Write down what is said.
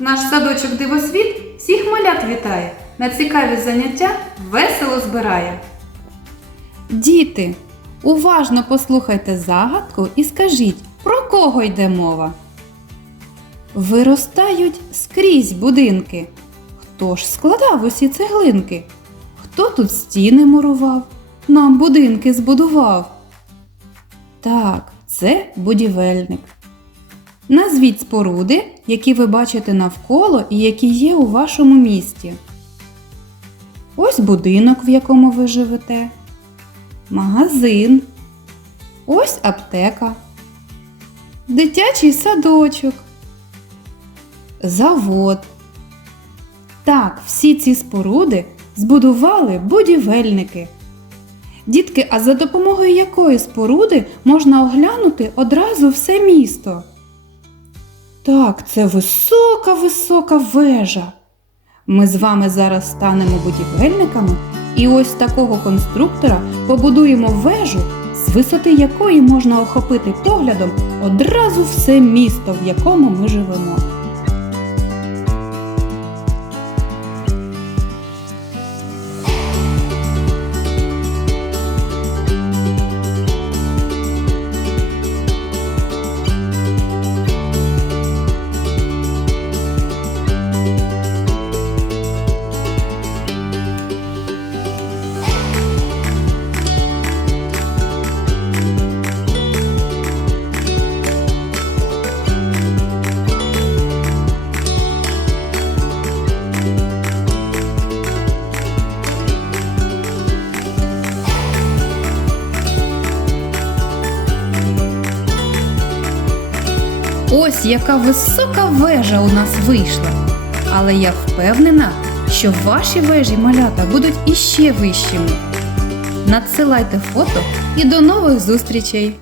Наш садочок дивосвіт всіх малят вітає, на цікаві заняття весело збирає. Діти, уважно послухайте загадку і скажіть, про кого йде мова? Виростають скрізь будинки. Хто ж складав усі цеглинки? Хто тут стіни мурував, нам будинки збудував? Так, це будівельник. Назвіть споруди, які ви бачите навколо і які є у вашому місті. Ось будинок, в якому ви живете. Магазин. Ось аптека. Дитячий садочок. Завод. Так, всі ці споруди збудували будівельники. Дітки, а за допомогою якої споруди можна оглянути одразу все місто? Так, це висока висока вежа. Ми з вами зараз станемо будівельниками і ось такого конструктора побудуємо вежу, з висоти якої можна охопити поглядом одразу все місто, в якому ми живемо. Ось яка висока вежа у нас вийшла. Але я впевнена, що ваші вежі малята будуть іще вищими. Надсилайте фото і до нових зустрічей!